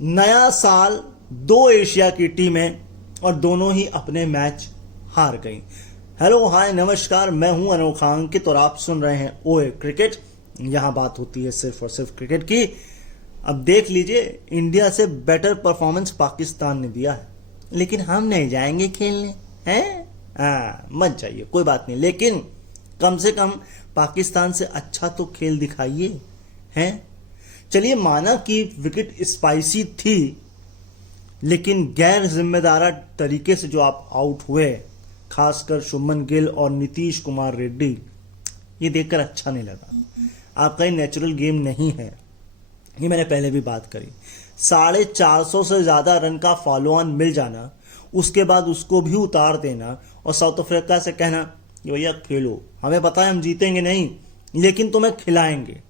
नया साल, दो एशिया की टीमें और दोनों ही अपने मैच हार गई। हेलो हाय नमस्कार, मैं हूं अनोखा अंकित और आप सुन रहे हैं ओए क्रिकेट। यहां बात होती है सिर्फ और सिर्फ क्रिकेट की। अब देख लीजिए, इंडिया से बेटर परफॉर्मेंस पाकिस्तान ने दिया है, लेकिन हम नहीं जाएंगे खेलने हैं। मत जाइए, कोई बात नहीं, लेकिन कम से कम पाकिस्तान से अच्छा तो खेल दिखाइए हैं। चलिए, माना कि विकेट स्पाइसी थी, लेकिन गैर जिम्मेदारा तरीके से जो आप आउट हुए, खासकर शुभमन गिल और नीतीश कुमार रेड्डी, ये देखकर अच्छा नहीं लगा। आपका ये नेचुरल गेम नहीं है, ये मैंने पहले भी बात करी। 450 से ज्यादा रन का फॉलो ऑन मिल जाना, उसके बाद उसको भी उतार देना और साउथ अफ्रीका से कहना कि भैया खेलो, हमें पता है हम जीतेंगे नहीं, लेकिन तुम्हें खिलाएंगे।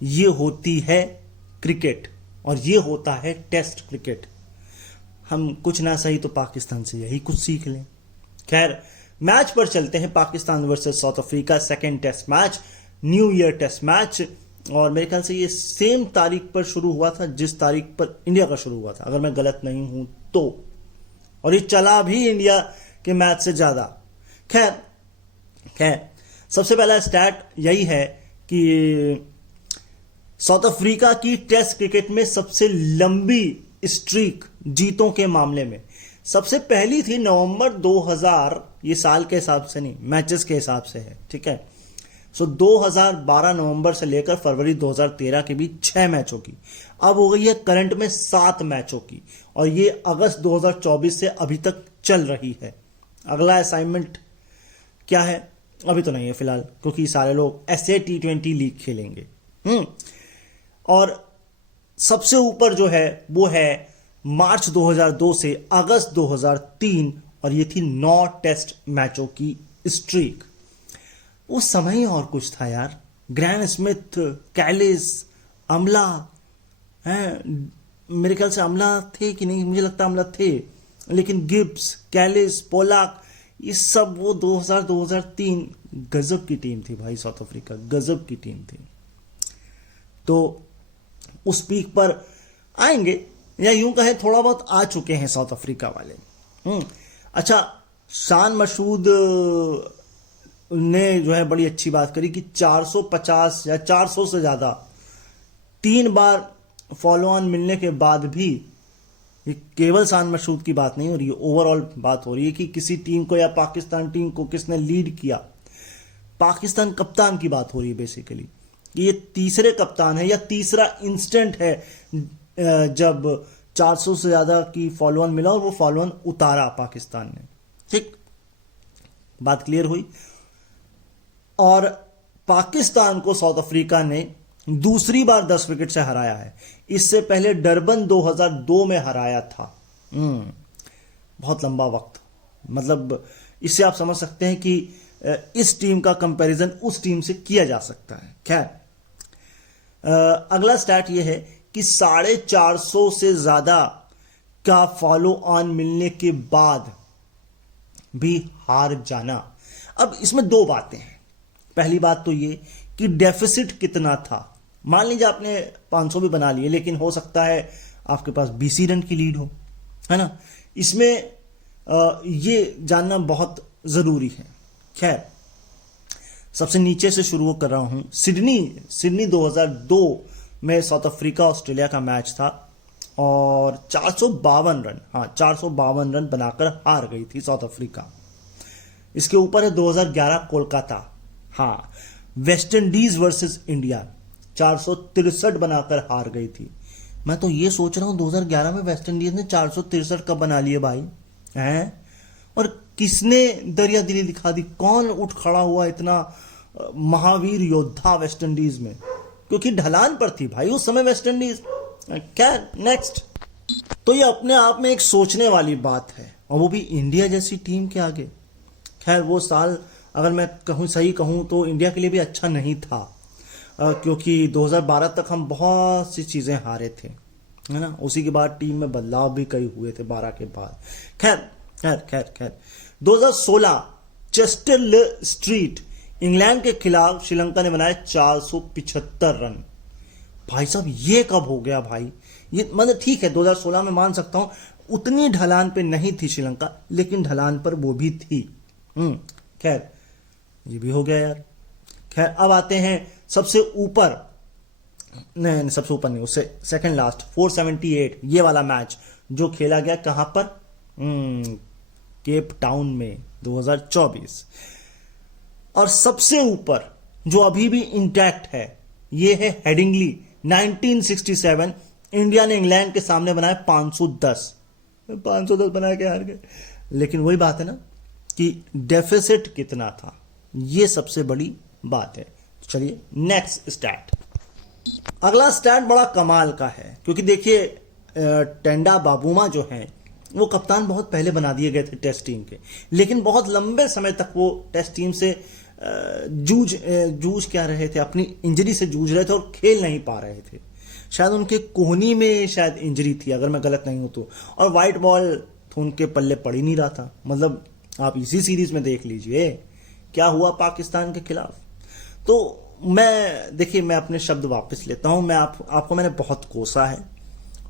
ये होती है क्रिकेट और ये होता है टेस्ट क्रिकेट। हम कुछ ना सही तो पाकिस्तान से यही कुछ सीख लें। खैर, मैच पर चलते हैं। Pakistan versus South Africa, second test match, new year test match, और मेरे ख्याल से ये सेम तारीख पर शुरू हुआ था जिस तारीख पर इंडिया का शुरू हुआ था, अगर मैं गलत नहीं हूं तो। और ये चला भी इंडिया के मैच से ज्यादा। खैर खैर सबसे पहला स्टैट यही है कि साउथ अफ्रीका की टेस्ट क्रिकेट में सबसे लंबी स्ट्रीक जीतों के मामले में सबसे पहली थी नवंबर 2000, ये साल के हिसाब से नहीं, मैचेस के हिसाब से है, ठीक है। सो 2012 नवंबर से लेकर फरवरी 2013 के बीच 6 मैचों की अब हो गई है करंट में 7 मैचों की, और ये अगस्त 2024 से अभी तक चल रही है। अगला असाइनमेंट क्या है अभी तो नहीं है फिलहाल, क्योंकि सारे लोग ऐसे T20 लीग खेलेंगे। और सबसे ऊपर जो है वो है मार्च 2002 से अगस्त 2003, और ये थी 9 टेस्ट मैचों की स्ट्रीक। उस समय ही और कुछ था यार। ग्रैंड स्मिथ, कैलिस, अमला, मेरे ख्याल से अमला थे कि नहीं, मुझे लगता अमला थे, लेकिन गिब्स, कैलिस, पोलाक, ये सब वो 2000-2003 गजब की टीम थी भाई। साउथ अफ्रीका गजब की टीम थी। तो उस पीक पर आएंगे, या यूं कहें थोड़ा बहुत आ चुके हैं साउथ अफ्रीका वाले। अच्छा, शान मसूद ने जो है बड़ी अच्छी बात करी कि 450 या 400 से ज्यादा 3 बार फॉलो ऑन मिलने के बाद भी, ये केवल शान मसूद की बात नहीं हो रही है, ओवरऑल बात हो रही है कि किसी टीम को या पाकिस्तान टीम को किसने लीड किया। पाकिस्तान कप्तान की बात हो रही है बेसिकली। ये तीसरे कप्तान है या तीसरा इंस्टेंट है जब 400 से ज्यादा की फॉलो ऑन मिला और वो फॉलो ऑन उतारा पाकिस्तान ने। ठीक, बात क्लियर हुई। और पाकिस्तान को साउथ अफ्रीका ने दूसरी बार 10 विकेट से हराया है। इससे पहले डरबन 2002 में हराया था। बहुत लंबा वक्त, मतलब इससे आप समझ सकते हैं कि इस टीम का कंपैरिजन उस टीम से किया जा सकता है। खैर, अगला स्टैट यह है कि 450 से ज्यादा का फॉलो ऑन मिलने के बाद भी हार जाना। अब इसमें दो बातें हैं। पहली बात तो ये कि डेफिसिट कितना था। मान लीजिए आपने 500 भी बना लिए, लेकिन हो सकता है आपके पास 20 रन की लीड हो, है ना। इसमें ये जानना बहुत जरूरी है। खैर, सबसे नीचे से शुरू कर रहा हूं। सिडनी 2002 में साउथ अफ्रीका ऑस्ट्रेलिया का मैच था और 452 रन बनाकर हार गई थी साउथ अफ्रीका। इसके ऊपर है 2011 Kolkata, West Indies versus India, 463 बनाकर हार गई थी। मैं तो ये सोच रहा हूं 2011 में वेस्ट इंडीज ने 463 कब बना लिए भाई हैं? और किसने दरिया दिली दिखा दी? कौन उठ खड़ा हुआ इतना महावीर योद्धा वेस्ट इंडीज में? क्योंकि ढलान पर थी भाई उस समय वेस्ट इंडीज। क्या नेक्स्ट? तो ये अपने आप में एक सोचने वाली बात है, और वो भी इंडिया जैसी टीम के आगे। खैर, वो साल अगर मैं सही कहूं तो इंडिया के लिए भी अच्छा नहीं था, क्योंकि 2012 तक हम बहुत सी चीजें हारे थे, है ना। उसी के बाद टीम में बदलाव भी कई हुए थे 12 के बाद। खैर खैर खैर खैर 2016 चेस्टर स्ट्रीट इंग्लैंड के खिलाफ श्रीलंका ने बनाए 475 रन। भाई साहब, ये कब हो गया भाई? ये मतलब ठीक है 2016 में मान सकता हूं उतनी ढलान पे नहीं थी श्रीलंका, लेकिन ढलान पर वो भी थी। खैर ये भी हो गया यार। खैर अब आते हैं सबसे ऊपर, नहीं सबसे ऊपर नहीं, उससे सेकंड लास्ट 478 ये वाला मैच जो खेला गया कहां पर, केप टाउन में 2024। और सबसे ऊपर जो अभी भी इंटैक्ट है ये है हेडिंगली 1967, इंडिया ने इंग्लैंड के सामने बनाया 510 बना के हार गए। लेकिन वही बात है ना कि डेफिसिट कितना था, ये सबसे बड़ी बात है। चलिए नेक्स्ट स्टैट, अगला स्टैट बड़ा कमाल का है, क्योंकि देखिए टेंडा बाबूमा जो हैं वो कप्तान बहुत पहले बना दिए गए थे टेस्ट टीम के, लेकिन बहुत लंबे समय तक वो टेस्ट टीम से जूझ क्या रहे थे, अपनी इंजरी से जूझ रहे थे और खेल नहीं पा रहे थे। शायद उनके कोहनी में शायद इंजरी थी अगर मैं गलत नहीं हूं तो, और वाइट बॉल तो उनके पल्ले पड़ ही नहीं रहा था। मतलब आप इसी सीरीज में देख लीजिए क्या हुआ पाकिस्तान के खिलाफ। तो मैं अपने शब्द वापस लेता हूं, आपको मैंने बहुत कोसा है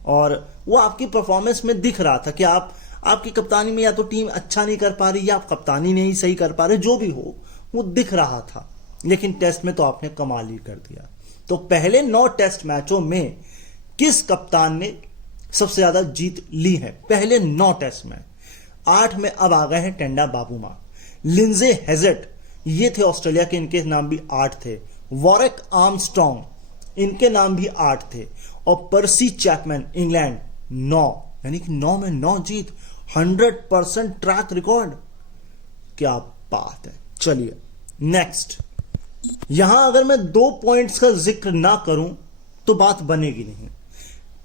और वो आपकी परफॉर्मेंस में दिख रहा था कि आपकी कप्तानी में या तो टीम अच्छा नहीं कर पा रही या आप कप्तानी नहीं सही कर पा रहे, जो भी हो वो दिख रहा था। लेकिन टेस्ट में तो आपने कमाल ही कर दिया। तो पहले 9 टेस्ट मैचों में किस कप्तान ने सबसे ज्यादा जीत ली है? पहले 9 टेस्ट में 8 में अब आ गए हैं टेंडा बाबूमा, लिंजे हेजेट ये थे ऑस्ट्रेलिया के, इनके नाम भी 8 थे। वॉरेक आर्मस्ट्रॉन्ग इनके नाम भी 8 थे। और पर्सी चैपमैन इंग्लैंड 9, यानी कि 9 में 9 जीत, 100% ट्रैक रिकॉर्ड। क्या बात है। चलिए नेक्स्ट, यहां अगर मैं 2 पॉइंट्स का जिक्र ना करूं तो बात बनेगी नहीं।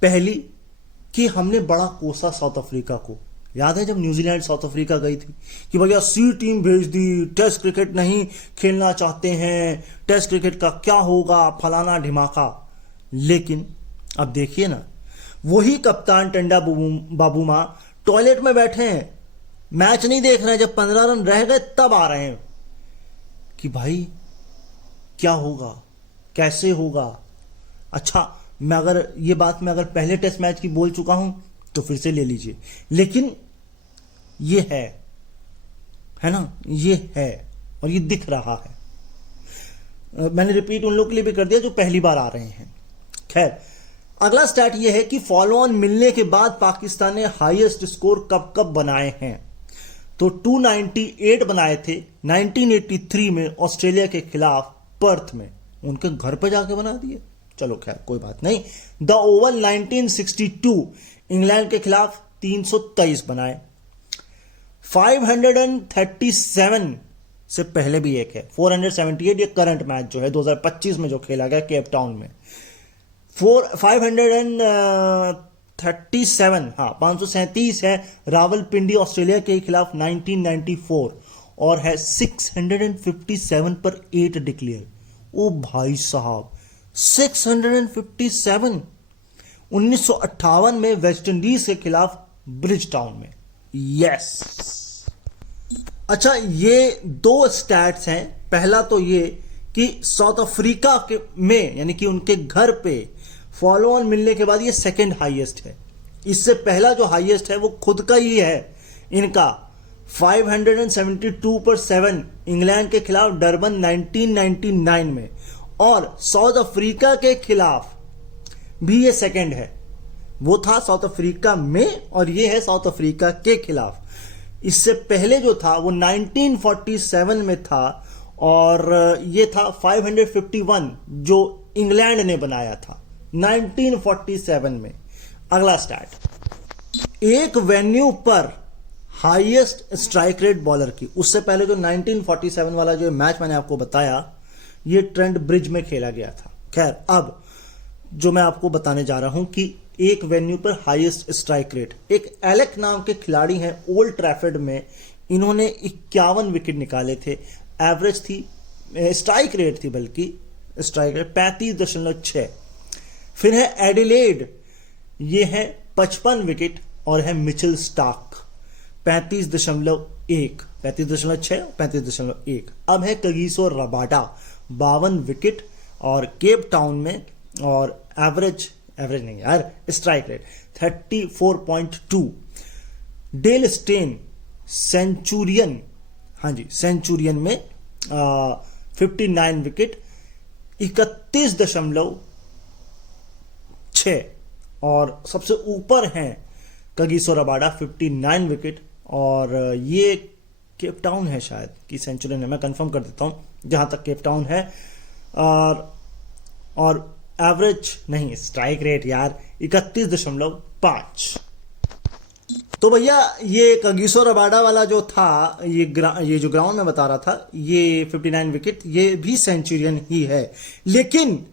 पहली कि हमने बड़ा कोसा साउथ अफ्रीका को, याद है जब न्यूजीलैंड साउथ अफ्रीका गई थी कि भैया सी टीम भेज दी, टेस्ट क्रिकेट नहीं खेलना चाहते हैं, टेस्ट क्रिकेट का क्या होगा, फलाना ढिमाका। लेकिन अब देखिए ना, वही कप्तान टेंडा बाबूमा टॉयलेट में बैठे हैं, मैच नहीं देख रहे हैं, जब 15 रन रह गए तब आ रहे हैं कि भाई क्या होगा, कैसे होगा। अच्छा मैं अगर पहले टेस्ट मैच की बोल चुका हूं तो फिर से ले लीजिए, लेकिन ये है ना, ये है और ये दिख रहा है। मैंने रिपीट उन लोगों के लिए भी कर दिया जो पहली बार आ रहे हैं। खैर अगला स्टैट ये है कि फॉलो ऑन मिलने के बाद पाकिस्तान ने हाईएस्ट स्कोर कब कब बनाए हैं। तो 298 बनाए थे 1983 में ऑस्ट्रेलिया के खिलाफ पर्थ में, उनके घर पे जाके बना दिए। चलो खैर कोई बात नहीं। द ओवल 1962 इंग्लैंड के खिलाफ 323 बनाए। 537 से पहले भी एक है 478, ये करंट मैच जो है 2025 में जो खेला गया केप टाउन में। 537 हाँ 537 है रावलपिंडी ऑस्ट्रेलिया के खिलाफ 1994 और है 657 पर 8 डिक्लेयर। ओ भाई साहब 657। 1958 में वेस्ट इंडीज के खिलाफ ब्रिज टाउन में। यस अच्छा ये 2 स्टैट्स हैं। पहला तो ये कि साउथ अफ्रीका के में यानी कि उनके घर पे फॉलो ऑन मिलने के बाद ये सेकंड हाईएस्ट है। इससे पहला जो हाईएस्ट है वो खुद का ही है इनका 572 पर 7 इंग्लैंड के खिलाफ डरबन 1999 में, और साउथ अफ्रीका के खिलाफ भी ये सेकंड है। वो था साउथ अफ्रीका में और ये है साउथ अफ्रीका के खिलाफ। इससे पहले जो था वो 1947 में था और ये था 551 जो इंग्लैंड ने बनाया था 1947 में। अगला स्टैट, एक वेन्यू पर हाईएस्ट स्ट्राइक रेट बॉलर की। उससे पहले जो 1947 वाला जो मैच मैंने आपको बताया ये ट्रेंट ब्रिज में खेला गया था। खैर अब जो मैं आपको बताने जा रहा हूं कि एक वेन्यू पर हाईएस्ट स्ट्राइक रेट, एक एलेक नाम के खिलाड़ी हैं ओल्ड ट्रैफर्ड में, इन्होंने 51 विकेट निकाले थे। एवरेज थी स्ट्राइक रेट थी बल्कि स्ट्राइक रेट 35.6। फिर है एडिलेड, ये है 55 विकेट और है मिचेल स्टार्क 35.1, 35.6 35.1। अब है कगिसो रबाडा 52 विकेट और केप टाउन में, और एवरेज एवरेज नहीं यार, strike rate 34.2। Dale Steyn Centurion, हाँ जी सेंचुरियन में 59 विकेट 31.6। और सबसे ऊपर हैं कगिसो रबाडा 59 विकेट, और ये केप टाउन है शायद कि सेंचुरियन है, मैं कंफर्म कर देता हूं जहां तक केप टाउन है। और एवरेज नहीं, स्ट्राइक रेट यार 31.5। तो भैया ये कगिसो रबाडा वाला जो था, ये जो ग्राउंड में बता रहा था, ये 59 विकेट, ये भी सेंचुरियन ही है, लेकिन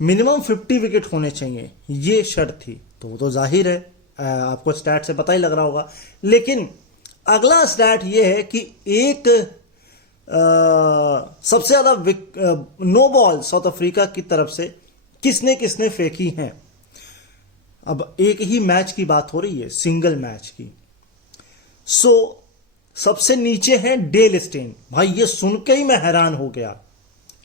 मिनिमम 50 विकेट होने चाहिए, ये शर्त थी। तो वो तो जाहिर है, आपको स्टैट से पता ही लग रहा होगा। लेकिन अगला स्टैट ये है कि एक सबसे ज्यादा नो बॉल साउथ अफ्रीका की तरफ से किसने किसने फेंकी हैं। अब एक ही मैच की बात हो रही है, सिंगल मैच की। सबसे नीचे है डेल स्टेन। भाई ये सुन के ही मैं हैरान हो गया,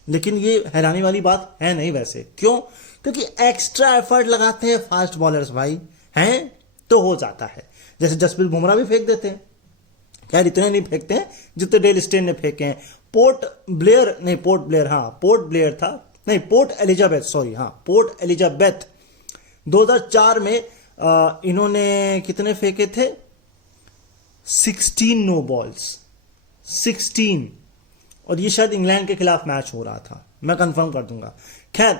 लेकिन ये हैरानी वाली बात है नहीं वैसे। क्यों? क्योंकि एक्स्ट्रा एफर्ट लगाते हैं फास्ट बॉलर्स भाई, हैं तो हो जाता है। जैसे जसप्रीत बुमराह भी फेंक देते हैं, खैर इतने नहीं फेंकते हैं जितने डेल स्टेन ने फेंके हैं। पोर्ट एलिजाबेथ 2004 में इन्होंने कितने फेंके थे? 16 नो बॉल्स, 16। और ये शायद इंग्लैंड के खिलाफ मैच हो रहा था, मैं कंफर्म कर दूंगा। खैर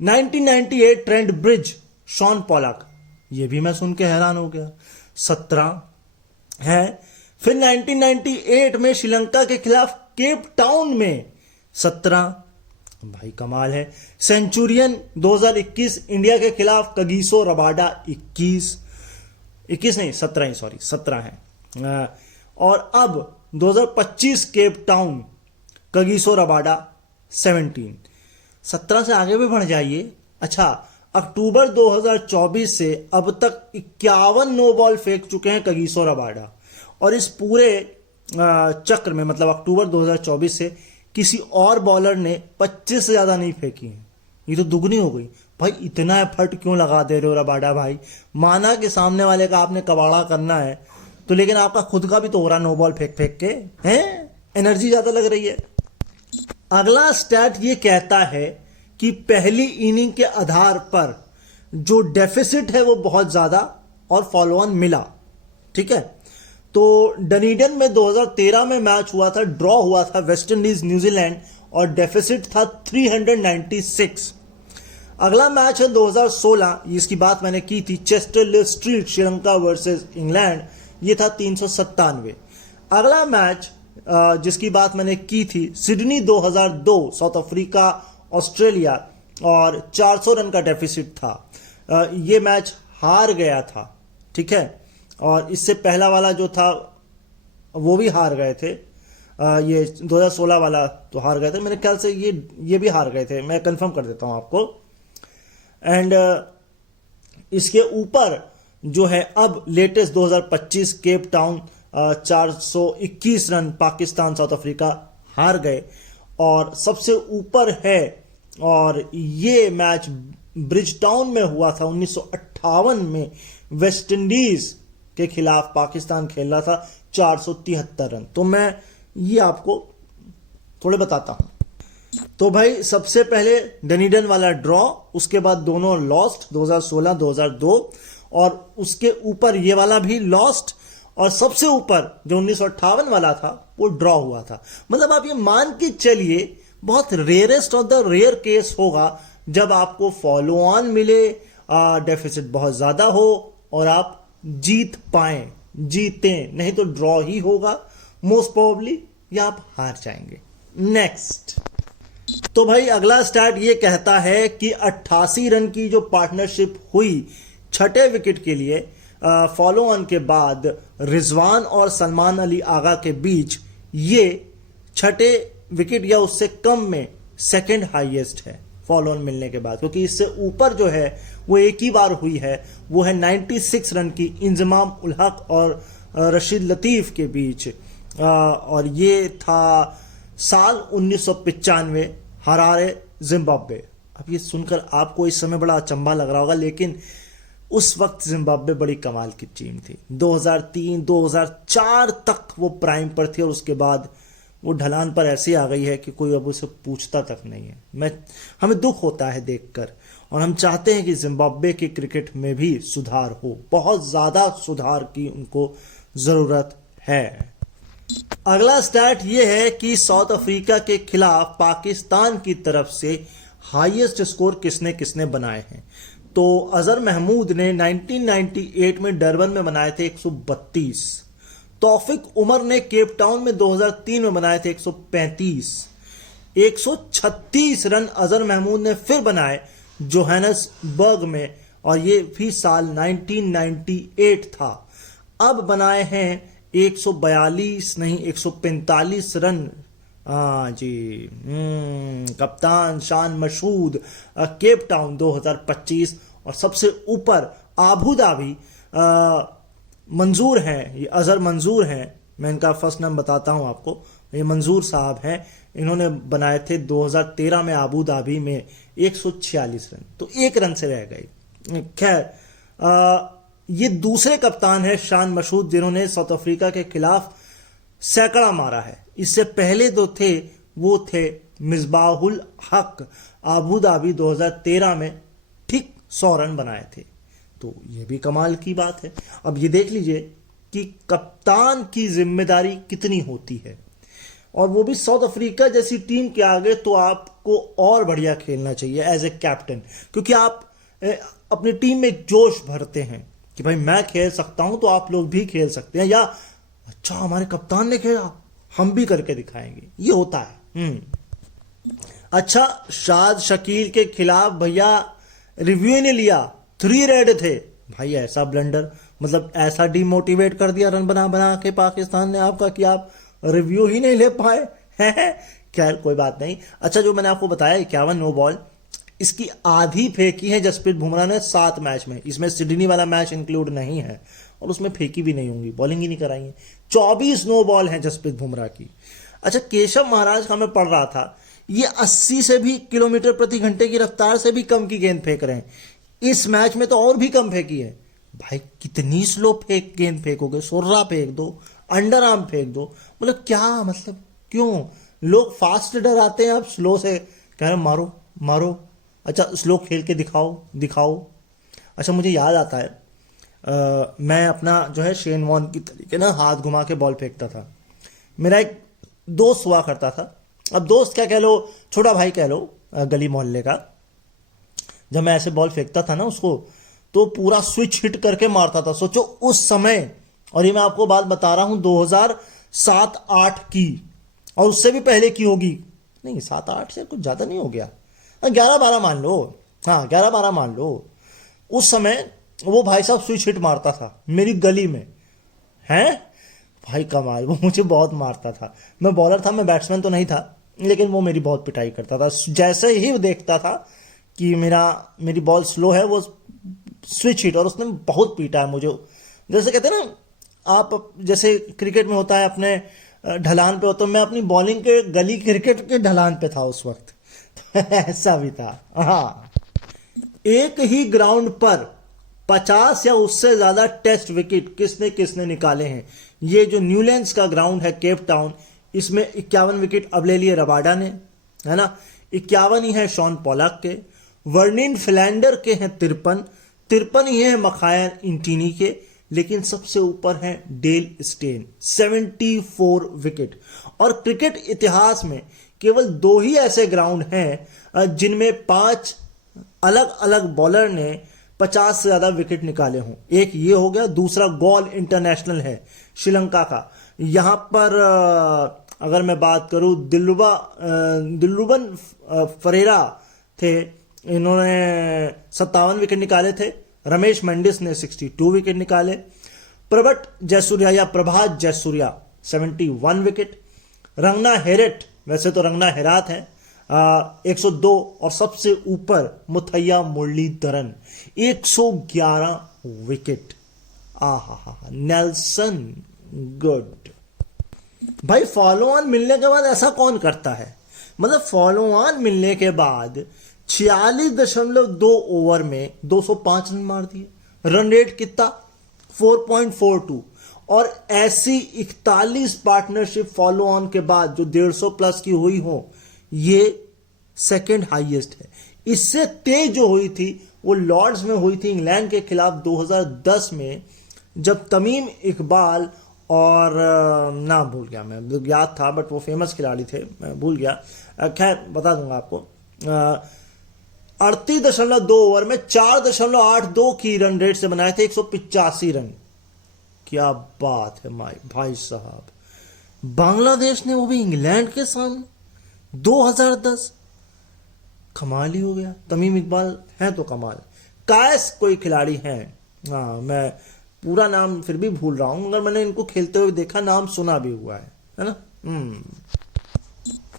1998 ट्रेंट ब्रिज, शॉन पॉलक, ये भी मैं सुन के हैरान हो गया, 17 है। फिर 1998 में श्रीलंका के खिलाफ केप टाउन में 17, भाई कमाल है। सेंचुरियन 2021 इंडिया के खिलाफ कगिसो रबाडा 21 नहीं 17 ही, सॉरी 17 है। और अब 2025 केप टाउन कगिसो रबाडा 17। 17 से आगे भी बढ़ जाइए। अच्छा, अक्टूबर 2024 से अब तक 51 नो बॉल फेंक चुके हैं कगिसो रबाडा, और इस पूरे चक्र में, मतलब अक्टूबर 2024 से, किसी और बॉलर ने 25 से ज्यादा नहीं फेंकी है। ये तो दुगनी हो गई। भाई इतना एफर्ट क्यों लगा दे रहे हो रबाडा भाई? माना कि सामने वाले का आपने कबाड़ा करना है तो, लेकिन आपका खुद का भी तो हो रहा नो बॉल फेंक फेंक के, हैं एनर्जी ज्यादा लग रही है। अगला स्टैट ये कहता है कि पहली इनिंग के आधार पर जो डेफिसिट है वो बहुत ज्यादा और फॉलो ऑन मिला। ठीक है, तो डनीडन में 2013 में मैच हुआ था, ड्रॉ हुआ था वेस्ट इंडीज न्यूजीलैंड, और डेफिसिट था 396। अगला मैच है 2016, इसकी बात मैंने की थी, Chester street Sri Lanka versus England, ये था 397। अगला मैच जिसकी बात मैंने की थी, सिडनी 2002 साउथ अफ्रीका ऑस्ट्रेलिया, और 400 रन का डेफिसिट था। ये मैच हार गया था। ठीक है, और इससे पहला वाला जो था वो भी हार गए थे। ये 2016 वाला तो हार गए थे मेरे ख्याल से, ये भी हार गए थे, मैं कंफर्म कर देता हूं आपको। एंड इसके ऊपर जो है अब latest 2025 Cape Town 421 run Pakistan south Africa हार गए, और सबसे ऊपर है, और ये मैच ब्रिज टाउन में हुआ था 1958 में, वेस्ट इंडीज के खिलाफ पाकिस्तान खेल रहा था, 473 रन। तो मैं ये आपको थोड़े बताता हूं। तो भाई सबसे पहले डनीडन वाला ड्रॉ, उसके बाद दोनों लॉस्ट 2016-2002, और उसके ऊपर ये वाला भी लॉस्ट, और सबसे ऊपर जो 1958 वाला था वो ड्रॉ हुआ था। मतलब आप ये मान के चलिए बहुत rarest of the rare case होगा जब आपको फॉलो ऑन मिले, डेफिसिट बहुत ज्यादा हो और आप जीत पाएं, जीतें, नहीं तो ड्रॉ ही होगा मोस्ट प्रोबेबली, या आप हार जाएंगे। नेक्स्ट, तो भाई अगला स्टार्ट ये कहता है कि 88 रन की जो पार्टनरशिप हुई छठे विकेट के लिए फॉलो ऑन के बाद रिजवान और सलमान अली आगा के बीच, ये छठे विकेट या उससे कम में सेकंड हाईएस्ट है फॉलो ऑन मिलने के बाद, क्योंकि इससे ऊपर जो है वो एक ही बार हुई है, वो है 96 रन की इंजमाम उल हक और रशीद लतीफ के बीच, और ये था साल 1995 हरारे जिम्बाब्वे। अब ये सुनकर आपको इस समय बड़ा अचंभा लग रहा होगा, लेकिन उस वक्त जिम्बाब्वे बड़ी कमाल की टीम थी। 2003 2004 तक वो प्राइम पर थी और उसके बाद वो ढलान पर ऐसे आ गई है कि कोई अब उसे पूछता तक नहीं है। हमें दुख होता है देखकर, और हम चाहते हैं कि जिम्बाब्वे के क्रिकेट में भी सुधार हो। बहुत ज़्यादा सुधार की उनको ज़रूरत है। अगला स्टैट ये है कि साउथ अफ्रीका के खिलाफ पाकिस्तान की तरफ से हाईएस्ट स्कोर किसने किसने बनाए हैं। तो अजहर महमूद ने 1998 में डरबन में बनाए थे 132। तौफिक उमर ने केप टाउन में 2003 में बनाए थे 135। 136 रन अजहर महमूद ने फिर बनाए जोहानसबर्ग में, और ये भी साल 1998 था। अब बनाए हैं 142 नहीं 145 रन। हाँ जी, कप्तान शान मशहूद केप टाउन 2025। और सबसे ऊपर आबू धाबी मंजूर हैं, ये अजहर मंजूर हैं, मैं इनका फर्स्ट नाम बताता हूं आपको, ये मंजूर साहब हैं। इन्होंने बनाए थे 2013 में आबू धाबी में 146 रन, तो 1 रन से रह गए। खैर, ये दूसरे कप्तान है शान मशहूद जिन्होंने साउथ अफ्रीका के खिलाफ सैकड़ा मारा है। इससे पहले जो थे वो थे मिसबाहुल हक, आबू धाबी 2013 में ठीक 100 रन बनाए थे। तो ये भी कमाल की बात है। अब ये देख लीजिए कि कप्तान की जिम्मेदारी कितनी होती है, और वो भी साउथ अफ्रीका जैसी टीम के आगे। तो आपको और बढ़िया खेलना चाहिए एज ए कैप्टन, क्योंकि आप अपनी टीम में जोश भरते हैं कि भाई मैं खेल सकता हूं तो आप लोग भी खेल सकते हैं, या अच्छा हमारे कप्तान ने खेला हम भी करके दिखाएंगे, ये होता है। अच्छा, शाद शकील के खिलाफ भैया रिव्यू ही नहीं लिया, 3 रेड थे भाई। ऐसा ब्लंडर, मतलब ऐसा डिमोटिवेट कर दिया रन बना बना के पाकिस्तान ने आपका कि आप रिव्यू ही नहीं ले पाए हैं। खैर कोई बात नहीं। अच्छा, जो मैंने आपको बताया 51 नो बॉल, इसकी आधी फेंकी है जसप्रीत बुमराह ने 7 मैच में। इसमें सिडनी वाला मैच इंक्लूड नहीं है, और उसमें फेंकी भी नहीं होंगी, बॉलिंग ही नहीं कराई है। 24 नो बॉल है जसप्रीत बुमराह की। अच्छा, केशव महाराज का मैं पढ़ रहा था, ये 80 से भी किलोमीटर प्रति घंटे की रफ्तार से भी कम की गेंद फेंक रहे हैं। इस मैच में तो और भी कम फेंकी है। भाई कितनी स्लो गेंद फेंकोगे, सुर्रा फेंक दो, अंडर आर्म फेंक दो, मतलब क्या, मतलब क्यों लोग फास्ट डराते हैं, आप स्लो से कह रहे मारो मारो। अच्छा, स्लो खेल के दिखाओ दिखाओ। अच्छा, मुझे याद आता है मैं अपना जो है शेन वॉर्न की तरीके ना हाथ घुमा के बॉल फेंकता था। मेरा एक दोस्त हुआ करता था, अब दोस्त क्या कह लो, छोटा भाई कह लो गली मोहल्ले का। जब मैं ऐसे बॉल फेंकता था ना उसको, तो पूरा स्विच हिट करके मारता था। सोचो उस समय, और ये मैं आपको बात बता रहा हूं 2007-8 की, और उससे भी पहले की होगी, नहीं 7-8 से कुछ ज़्यादा नहीं हो गया, 11-12 मान लो, हाँ 11-12 मान लो। उस समय वो भाई साहब स्विच हिट मारता था मेरी गली में, हैं भाई कमाल, वो मुझे बहुत मारता था। मैं बॉलर था, मैं बैट्समैन तो नहीं था, लेकिन वो मेरी बहुत पिटाई करता था। जैसे ही वो देखता था कि मेरी बॉल स्लो है, वो स्विच हिट, और उसने बहुत पीटा है मुझे। जैसे कहते हैं ना आप, जैसे क्रिकेट में होता है अपने ढलान पे हो, तो मैं अपनी बॉलिंग के गली क्रिकेट के ढलान पे था उस वक्त। ऐसा भी था। हाँ, एक ही ग्राउंड पर 50 या उससे ज्यादा टेस्ट विकेट किसने किसने निकाले हैं। ये जो न्यूलैंड्स का ग्राउंड है केप टाउन, इसमें 51 विकेट अब ले लिए रबाडा ने, है ना। 51 ही है शॉन पॉलक के, वर्निन फिलैंडर के हैं 53 ही है मखायन इंटीनी के, लेकिन सबसे ऊपर है डेल स्टेन 74 विकेट। और क्रिकेट इतिहास में केवल 2 ही ऐसे ग्राउंड हैं जिनमें 5 अलग अलग बॉलर ने 50 से ज्यादा विकेट निकाले हों। एक ये हो गया, दूसरा गॉल इंटरनेशनल है श्रीलंका का। यहां पर अगर मैं बात करूं, दिल्लुबन फरेरा थे, इन्होंने 57 विकेट निकाले थे। रमेश मेंडिस ने 62 विकेट निकाले। प्रभट जयसूर्या या प्रभात जयसूर्या 71 विकेट। रंगना हेरेट, वैसे तो रंगना हेरात है, 102, और सबसे ऊपर मुथैया मुरलीधरन 111 विकेट। आहा, नेल्सन गुड। भाई फॉलो ऑन मिलने के बाद ऐसा कौन करता है, मतलब फॉलो ऑन मिलने के बाद 46.2 ओवर में 205 रन मार दिए। रन रेट कितना? 4.42। और ऐसी 41 पार्टनरशिप फॉलो ऑन के बाद जो 150 प्लस की हुई हो, ये सेकंड हाईएस्ट है। इससे तेज जो हुई थी वो लॉर्ड्स में हुई थी इंग्लैंड के खिलाफ 2010 में, जब तमीम इकबाल और नाम भूल गया मैं, याद था बट वो फेमस खिलाड़ी थे, मैं भूल गया, खैर बता दूंगा आपको। 38.2 ओवर में 4.82 की रन रेट से बनाए थे 185 रन। क्या बात है भाई साहब, बांग्लादेश ने वो भी इंग्लैंड के सामने 2010, कमाल ही हो गया। तमीम इकबाल है तो कमाल, कायस कोई खिलाड़ी हैं, हाँ मैं पूरा नाम फिर भी भूल रहा हूं, मगर मैंने इनको खेलते हुए देखा, नाम सुना भी हुआ है ना।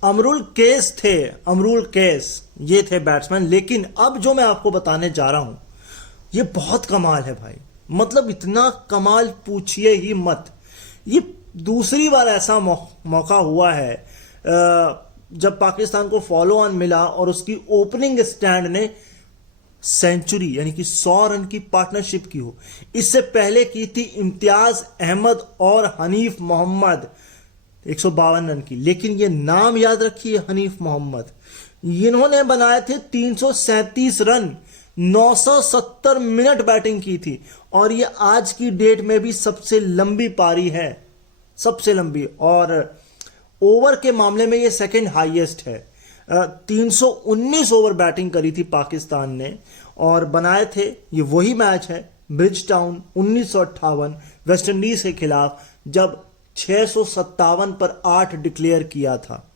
अमरुल केस थे, अमरुल केस ये थे बैट्समैन। लेकिन अब जो मैं आपको बताने जा रहा हूं ये बहुत कमाल है भाई, मतलब इतना कमाल पूछिए ही मत। ये दूसरी बार ऐसा मौका हुआ है जब पाकिस्तान को फॉलो ऑन मिला और उसकी ओपनिंग स्टैंड ने सेंचुरी यानी कि 100 रन की पार्टनरशिप की हो। इससे पहले की थी इम्तियाज अहमद और हनीफ मोहम्मद 152 रन की। लेकिन ये नाम याद रखिए, हनीफ मोहम्मद, इन्होंने बनाए थे 337 रन, 970 मिनट बैटिंग की थी, और ये आज की डेट में भी सबसे लंबी पारी है, सबसे लंबी। और ओवर के मामले में ये सेकंड हाईएस्ट है। 319 ओवर बैटिंग करी थी पाकिस्तान ने और बनाए थे, ये वही मैच है ब्रिज टाउन 1958 वेस्ट इंडीज के खिलाफ, जब 657 पर 8 डिक्लेयर किया था।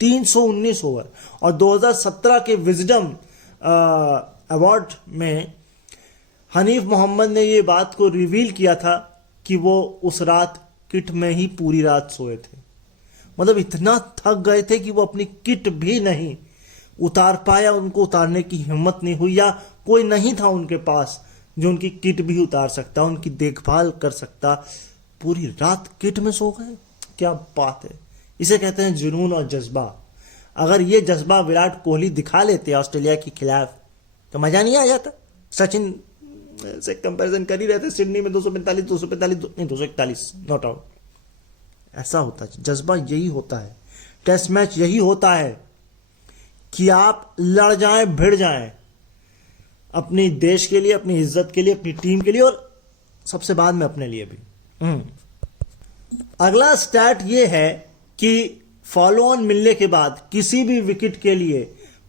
319 ओवर। और 2017 के विजडम अवार्ड में हनीफ मोहम्मद ने ये बात को रिवील किया था कि वो उस रात किट में ही पूरी रात सोए थे। मतलब इतना थक गए थे कि वो अपनी किट भी नहीं उतार पाया, उनको उतारने की हिम्मत नहीं हुई, या कोई नहीं था उनके पास जो उनकी किट भी उतार सकता, उनकी देखभाल कर सकता। पूरी रात किट में सो गए, क्या बात है। इसे कहते हैं जुनून और जज्बा। अगर ये जज्बा विराट कोहली दिखा लेते ऑस्ट्रेलिया के खिलाफ तो मजा नहीं आ जाता। सचिन से कंपैरिजन कर ही रहे थे, सिडनी में 241 नॉट आउट। ऐसा होता है, जज्बा यही होता है, टेस्ट मैच यही होता है कि आप लड़ जाएं, भिड़ जाएं अपने देश के लिए, अपनी इज्जत के लिए, अपनी टीम के लिए, और सबसे बाद में अपने लिए भी। अगला स्टैट ये है कि फॉलो ऑन मिलने के बाद किसी भी विकेट के लिए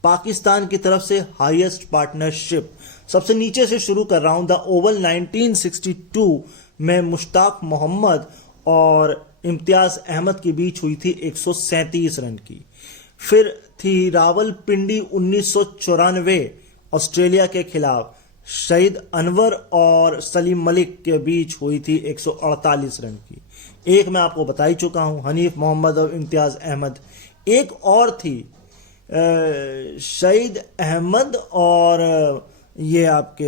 पाकिस्तान की तरफ से हाईएस्ट पार्टनरशिप, सबसे नीचे से शुरू कर रहा हूं। द ओवल 1962 में मुश्ताक मोहम्मद और इम्तियाज अहमद के बीच हुई थी 137 रन की। फिर थी रावलपिंडी 1994 ऑस्ट्रेलिया के खिलाफ, शहीद अनवर और सलीम मलिक के बीच हुई थी 148 रन की। एक मैं आपको बता ही चुका हूं, हनीफ मोहम्मद और इम्तियाज अहमद। एक और थी शहीद अहमद और ये आपके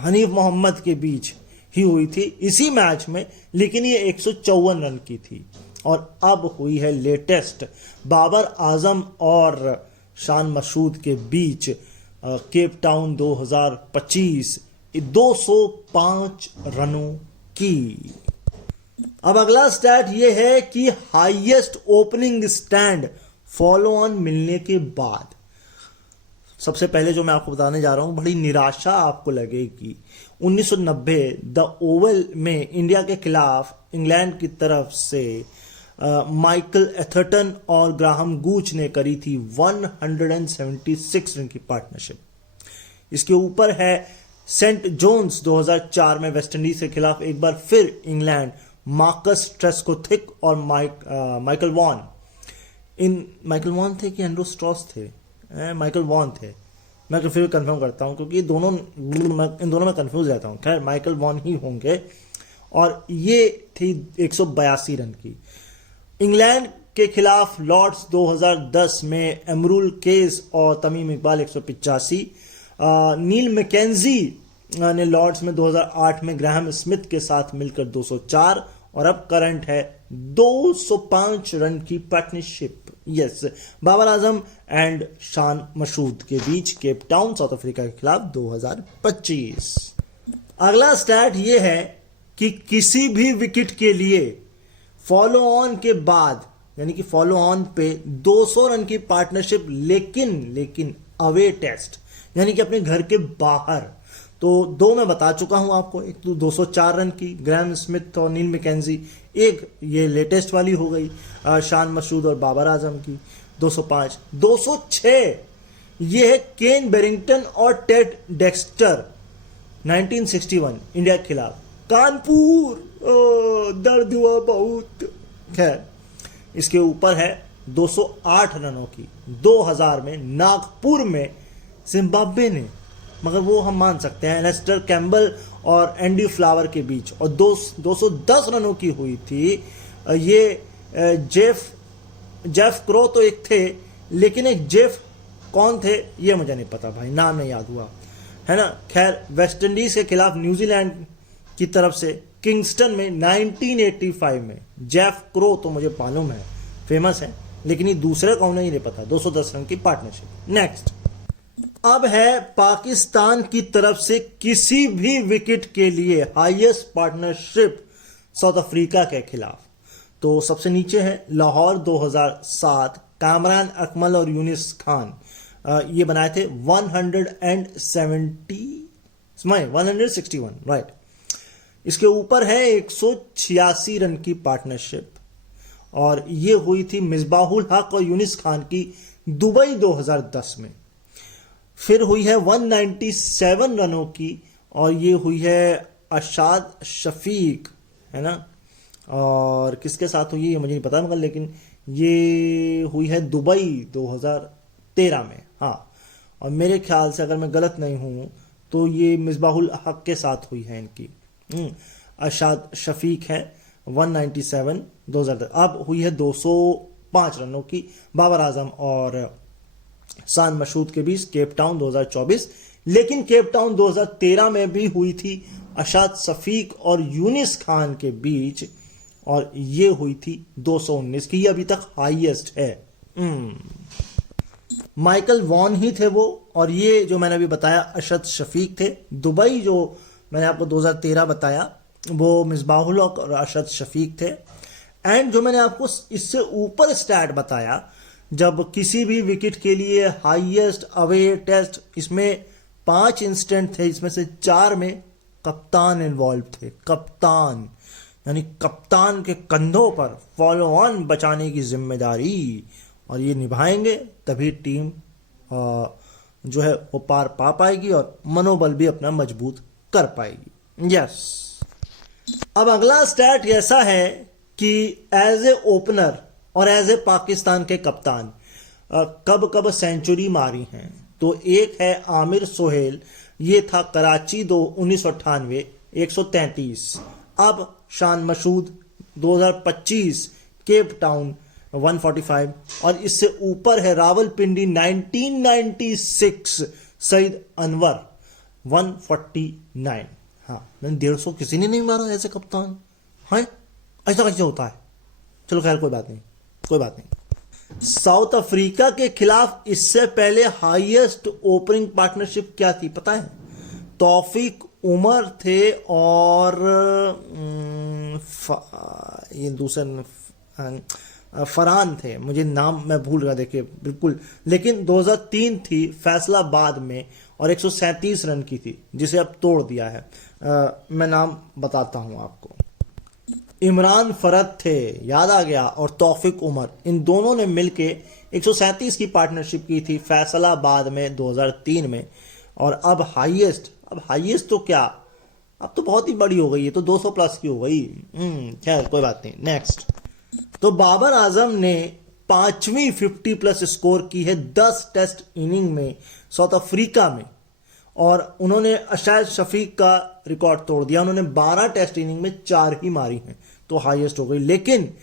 हनीफ मोहम्मद के बीच ही हुई थी इसी मैच में, लेकिन ये 154 रन की थी। और अब हुई है लेटेस्ट बाबर आजम और शान मसूद के बीच केप टाउन 2025 205 रनों की। अब अगला स्टैट ये है कि highest opening stand follow on मिलने के बाद। सबसे पहले जो मैं आपको बताने जा रहा हूं, बड़ी निराशा आपको लगेगी। 1990 द ओवल में इंडिया के खिलाफ इंग्लैंड की तरफ से माइकल एथरटन और ग्राहम गूच ने करी थी 176 रन की पार्टनरशिप। इसके ऊपर है सेंट जोन्स 2004 में वेस्ट इंडीज के खिलाफ एक बार फिर इंग्लैंड, मार्कस ट्रेस्कोथिक और माइकल वॉन। माइकल वॉन थे कि एंड्रू स्ट्रॉस थे? माइकल वॉन थे। मैं फिर भी कंफर्म करता हूं क्योंकि इन दोनों में कंफ्यूज रहता हूं। खैर माइकल वॉन ही होंगे। और ये थी 182 रन की। इंग्लैंड के खिलाफ लॉर्ड्स 2010 में एमरुल केस और तमीम इकबाल 185। नील मैकेंजी ने लॉर्ड्स में 2008 में ग्राहम स्मिथ के साथ मिलकर 204 और अब करंट है 205 रन की partnership. Yes, Babar Azam and Shan Masood के बीच केप टाउन साउथ अफ्रीका के खिलाफ 2025। अगला स्टैट ये है कि किसी भी विकेट के लिए फॉलो ऑन के बाद, यानी कि फॉलो ऑन पे 200 रन की पार्टनरशिप, लेकिन अवे टेस्ट, यानी कि अपने घर के बाहर। तो दो मैं बता चुका हूं आपको, एक तो 204 रन की ग्रैम स्मिथ और नील मैकेंजी, एक ये लेटेस्ट वाली हो गई शान मसूद और बाबर आजम की 205। 206 ये है केन बेरिंगटन और टेड डेक्स्टर 1961 इंडिया के खिलाफ, कानपुर, दर्द हुआ बहुत। खैर, इसके ऊपर है 208 रनों की 2000 में नागपुर में जिम्बाब्वे ने, मगर वो हम मान सकते हैं लेस्टर कैम्बल और एंडी फ्लावर के बीच, और 210 रनों की हुई थी। ये जेफ क्रो तो एक थे, लेकिन एक जेफ कौन थे ये मुझे नहीं पता भाई, नाम नहीं याद हुआ, है ना। खैर, वेस्ट इंडीज के खिलाफ न्यूजीलैंड की तरफ से किंगस्टन में 1985 में जेफ क्रो तो मुझे मालूम है, फेमस है, लेकिन ये दूसरे कौन है ये नहीं पता। 210 रन की पार्टनरशिप। नेक्स्ट, अब है पाकिस्तान की तरफ से किसी भी विकेट के लिए हाईएस्ट पार्टनरशिप साउथ अफ्रीका के खिलाफ। तो सबसे नीचे है लाहौर 2007, कामरान अकमल और यूनिस खान, ये बनाए थे 161, राइट। इसके ऊपर है 186 रन की पार्टनरशिप, और ये हुई थी मिसबाहुल हक और यूनिस खान की दुबई 2010 में। फिर हुई है 197 रनों की, और ये हुई है अशाद शफीक, है ना, और किसके साथ हुई है मुझे नहीं पता, मगर लेकिन ये हुई है दुबई 2013 में, हाँ। और मेरे ख्याल से अगर मैं गलत नहीं हूं तो ये मिसबाहुल हक के साथ हुई है इनकी। अशाद शफीक है 197 2010। अब हुई है 205 रनों की बाबर आजम और शान मसूद के बीच केप टाउन 2024, लेकिन केप टाउन 2013 में भी हुई थी अशाद शफीक और यूनिस खान के बीच, और ये हुई थी 219 की, ये अभी तक हाईएस्ट है। माइकल वॉन ही थे वो, और ये जो मैंने अभी बताया अशाद शफीक थे। दुबई जो मैंने आपको 2013 बताया वो मिसबाहुल हक और अशाद शफीक थे। एंड जो मैंने आपको इससे ऊपर स्टैट बताया, जब किसी भी विकेट के लिए हाईएस्ट अवे टेस्ट, इसमें 5 इंस्टेंट थे, इसमें से 4 में कप्तान इन्वॉल्व थे। कप्तान, यानी कप्तान के कंधों पर फॉलो ऑन बचाने की जिम्मेदारी, और ये निभाएंगे तभी टीम जो है वो पार पा पाएगी और मनोबल भी अपना मजबूत कर पाएगी। यस, अब अगला स्टैट ऐसा है कि एज ए ओपनर और एज ए पाकिस्तान के कप्तान कब कब सेंचुरी मारी हैं। तो एक है आमिर सोहेल, ये था कराची 1998 133। अब शान मसूद 2025 केप टाउन 145, और इससे ऊपर है रावलपिंडी 1996 सईद अनवर 149। हाँ, 150 किसी ने नहीं मारा ऐसे कप्तान, है ऐसा कैसे होता है। चलो खैर, कोई बात नहीं। साउथ अफ्रीका के खिलाफ इससे पहले हाईएस्ट ओपनिंग पार्टनरशिप क्या थी पता है? तौफीक उमर थे और ये दूसरे फरहान थे, मुझे नाम मैं भूल रहा, देखिए बिल्कुल, लेकिन 2003 थी फैसलाबाद में और 137 रन की थी, जिसे अब तोड़ दिया है। मैं नाम बताता हूं आपको। इमरान फरद थे, याद आ गया, और तौफीक उमर, इन दोनों ने मिलके 137 की पार्टनरशिप की थी फैसलाबाद में 2003 में। और अब हाईएस्ट तो क्या, अब तो बहुत ही बड़ी हो गई है, तो 200 प्लस की हो गई। खैर कोई बात नहीं। नेक्स्ट, तो बाबर आजम ने 5वीं 50 प्लस स्कोर की है 10 टेस्ट इनिंग में साउथ अफ्रीका में, और उन्होंने अशाद शफीक का रिकॉर्ड तोड़ दिया। उन्होंने 12 टेस्ट इनिंग में 4 ही मारी हैं, तो हाईएस्ट हो गई। लेकिन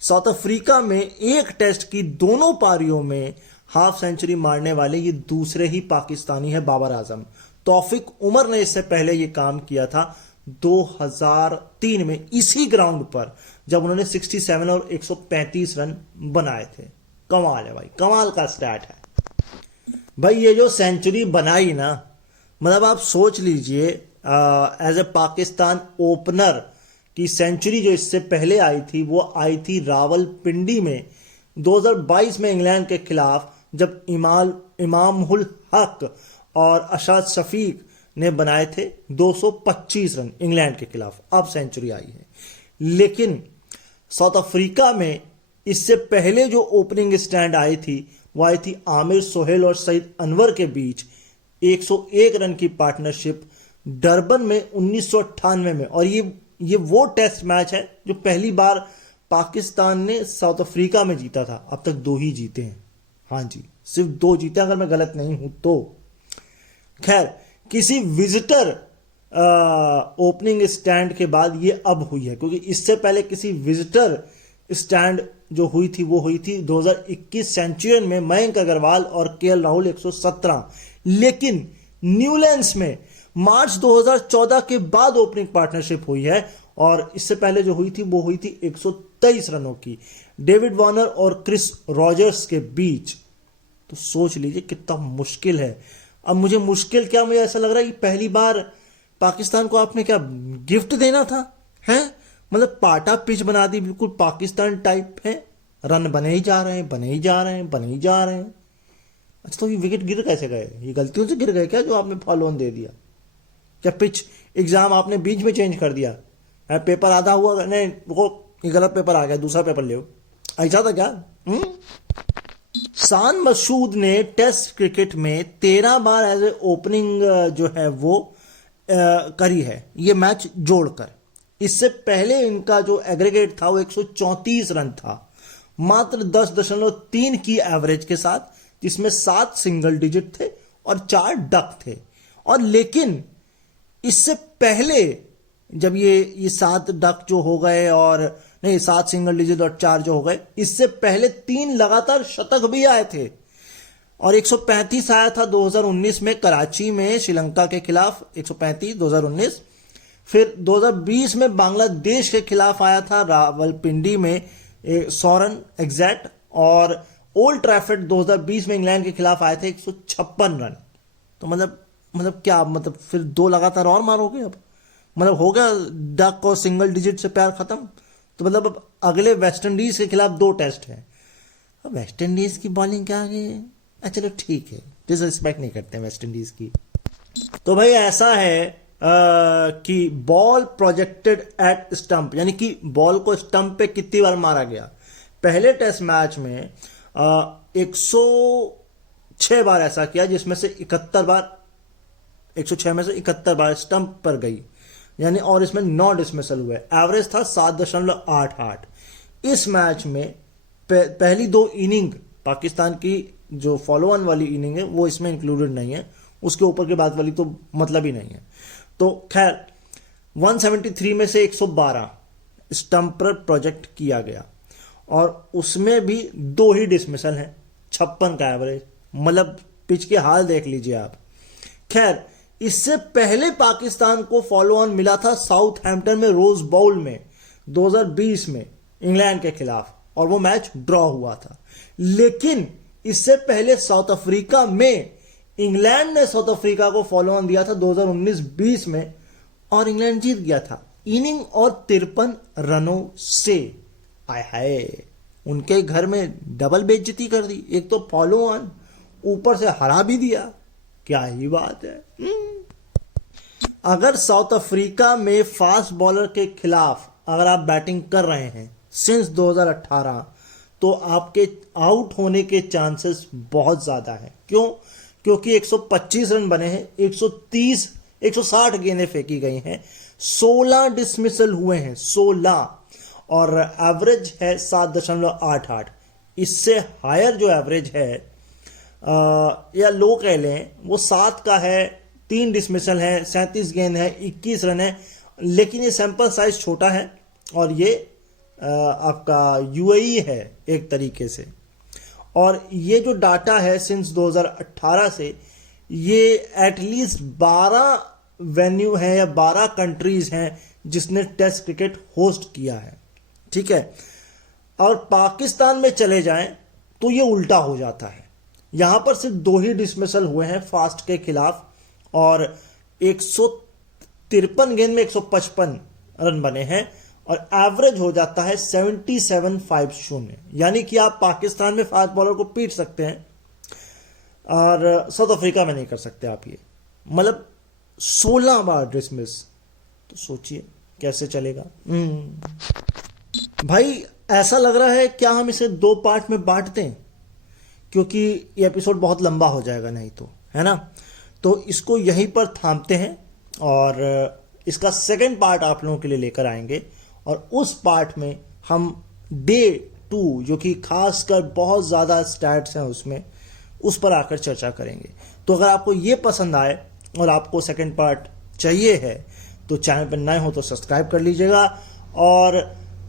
साउथ अफ्रीका में एक टेस्ट की दोनों पारियों में हाफ सेंचुरी मारने वाले ये दूसरे ही पाकिस्तानी है बाबर आजम। तौफीक उमर ने इससे पहले ये काम किया था 2003 में इसी ग्राउंड पर, जब उन्होंने 67 और 135 रन बनाए थे। कमाल है भाई, कमाल का स्टैट है भाई। ये जो सेंचुरी बनाई ना, मतलब आप सोच लीजिए, एज ए पाकिस्तान ओपनर की सेंचुरी जो इससे पहले आई थी वो आई थी रावलपिंडी में 2022 में इंग्लैंड के खिलाफ, जब इमामुल हक और अशाद शफीक ने बनाए थे 225 रन इंग्लैंड के खिलाफ। अब सेंचुरी आई है। लेकिन साउथ अफ्रीका में इससे पहले जो ओपनिंग स्टैंड आई थी वो आई थी आमिर सोहेल और सईद अनवर के बीच 101 रन की पार्टनरशिप डरबन में 1998 में। और ये वो टेस्ट मैच है जो पहली बार पाकिस्तान ने साउथ अफ्रीका में जीता था। अब तक 2 ही जीते हैं। हाँ जी, सिर्फ 2 जीते, अगर मैं गलत नहीं हूं तो। खैर, किसी विजिटर ओपनिंग स्टैंड के बाद ये अब हुई है, क्योंकि इससे पहले किसी विजिटर स्टैंड जो हुई थी वो हुई थी 2021 सेंचुरियन में मयंक अग्रवाल और केएल राहुल 117। लेकिन न्यूलैंड्स में मार्च 2014 के बाद ओपनिंग पार्टनरशिप हुई है, और इससे पहले जो हुई थी वो हुई थी 123 रनों की डेविड वार्नर और क्रिस रॉजर्स के बीच। तो सोच लीजिए कितना मुश्किल है। अब मुझे मुश्किल क्या, मुझे ऐसा लग रहा है कि पहली बार पाकिस्तान को आपने क्या गिफ्ट देना था, हैं? मतलब पाटा पिच बना दी, बिल्कुल पाकिस्तान टाइप है। रन बने ही जा रहे हैं, बने ही जा रहे हैं, बने ही जा रहे हैं। अच्छा, तो ये विकेट गिर कैसे गए? ये गलतियों से गिर गए क्या, जो आपने फॉलो ऑन दे दिया? क्या पिच एग्जाम आपने बीच में चेंज कर दिया? पेपर आधा हुआ, नहीं वो ये गलत पेपर आ गया, दूसरा पेपर ले, ऐसा था क्या? शान मसूद ने टेस्ट क्रिकेट में 13 बार एज ए ओपनिंग जो है वो करी है, ये मैच जोड़कर। इससे पहले इनका जो एग्रीगेट था वो 134 रन था, मात्र 10.3 की एवरेज के साथ, जिसमें 7 सिंगल डिजिट थे और 4 डक थे। और लेकिन इससे पहले जब ये 7 डक जो हो गए, और नहीं 7 सिंगल डिजिट और 4 जो हो गए, इससे पहले 3 लगातार शतक भी आए थे। और 135 आया था 2019 में कराची में श्रीलंका के खिलाफ, 135 2019। फिर 2020 में बांग्लादेश के खिलाफ आया था रावलपिंडी में 100 रन एग्जैक्ट। और ओल्ड ट्रैफर्ड 2020 में इंग्लैंड के खिलाफ आए थे 156 रन। तो मतलब क्या, मतलब फिर 2 लगातार और मारोगे? अब मतलब हो गया डक और सिंगल डिजिट से प्यार खत्म? तो मतलब अब अगले वेस्ट इंडीज के खिलाफ 2 टेस्ट है। अब वेस्ट इंडीज की बॉलिंग क्या आगे? चलो ठीक है, डिसरिस्पेक्ट नहीं करते वेस्ट इंडीज की। तो भाई ऐसा है कि बॉल प्रोजेक्टेड एट स्टंप, यानी कि बॉल को स्टंप पे कितनी बार मारा गया। पहले टेस्ट मैच में 106 बार ऐसा किया, जिसमें से 71 बार, 106 में से 71 बार स्टंप पर गई, यानी, और इसमें 9 डिसमिसल हुए। एवरेज था 7.88। इस मैच में पहली 2 इनिंग पाकिस्तान की जो फॉलो ऑन वाली इनिंग है वो इसमें इंक्लूडेड नहीं है, उसके ऊपर के बाद वाली तो मतलब ही नहीं है। तो खैर 173 में से 112 स्टंप पर प्रोजेक्ट किया गया, और उसमें भी 2 ही डिसमिसल हैं, 56 का एवरेज। मतलब पिच के हाल देख लीजिए आप। खैर, इससे पहले पाकिस्तान को फॉलो ऑन मिला था साउथहैम्पटन में रोज बाउल में 2020 में इंग्लैंड के खिलाफ, और वो मैच ड्रॉ हुआ था। लेकिन इससे पहले साउथ अफ्रीका में इंग्लैंड ने साउथ अफ्रीका को फॉलो ऑन दिया था 2019-20 में, और इंग्लैंड जीत गया था इनिंग और 53 रनों से। आय हाय, उनके घर में डबल बेइज्जती कर दी, एक तो फॉलो ऑन, ऊपर से हरा भी दिया। क्या ही बात है। अगर साउथ अफ्रीका में फास्ट बॉलर के खिलाफ अगर आप बैटिंग कर रहे हैं सिंस 2018, तो आपके आउट होने के चांसेस बहुत ज्यादा हैं। क्यों? क्योंकि 125 रन बने हैं, 160 गेंदें फेंकी गई हैं, 16 डिसमिसल हुए हैं, 16, और एवरेज है 7.88। इससे हायर जो एवरेज है या लो कह लें, वो 7 का है, 3 डिसमिसल है, 37 गेंद है, 21 रन है। लेकिन ये सैंपल साइज छोटा है, और ये आपका यूएई है एक तरीके से। और ये जो डाटा है सिंस 2018 से, ये एटलीस्ट 12 वेन्यू है या 12 कंट्रीज हैं जिसने टेस्ट क्रिकेट होस्ट किया है। ठीक है, और पाकिस्तान में चले जाएं तो ये उल्टा हो जाता है। यहां पर सिर्फ 2 ही डिसमिसल हुए हैं फास्ट के खिलाफ और 153 गेंद में 155 रन बने हैं और एवरेज हो जाता है 77.50। यानी कि आप पाकिस्तान में फास्ट बॉलर को पीट सकते हैं और साउथ अफ्रीका में नहीं कर सकते आप ये। मतलब 16 बार डिसमिस, तो सोचिए कैसे चलेगा। भाई ऐसा लग रहा है क्या हम इसे 2 पार्ट में बांट दें, क्योंकि ये एपिसोड बहुत लंबा हो जाएगा नहीं तो, है ना। तो इसको यहीं पर थामते हैं और इसका सेकंड पार्ट आप लोगों के लिए लेकर आएंगे और उस पार्ट में हम डे 2 जो कि खासकर बहुत ज़्यादा स्टैट्स हैं उसमें, उस पर आकर चर्चा करेंगे। तो अगर आपको ये पसंद आए और आपको सेकंड पार्ट चाहिए है तो चैनल पर नए हो तो सब्सक्राइब कर लीजिएगा और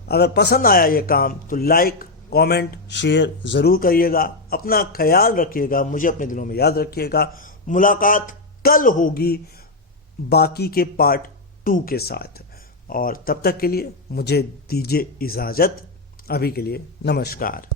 अगर पसंद आया ये काम तो लाइक कमेंट शेयर ज़रूर करिएगा। अपना ख्याल रखिएगा, मुझे अपने दिलों में याद रखिएगा। मुलाकात कल होगी बाकी के पार्ट 2 के साथ और तब तक के लिए मुझे दीजिए इजाज़त। अभी के लिए नमस्कार।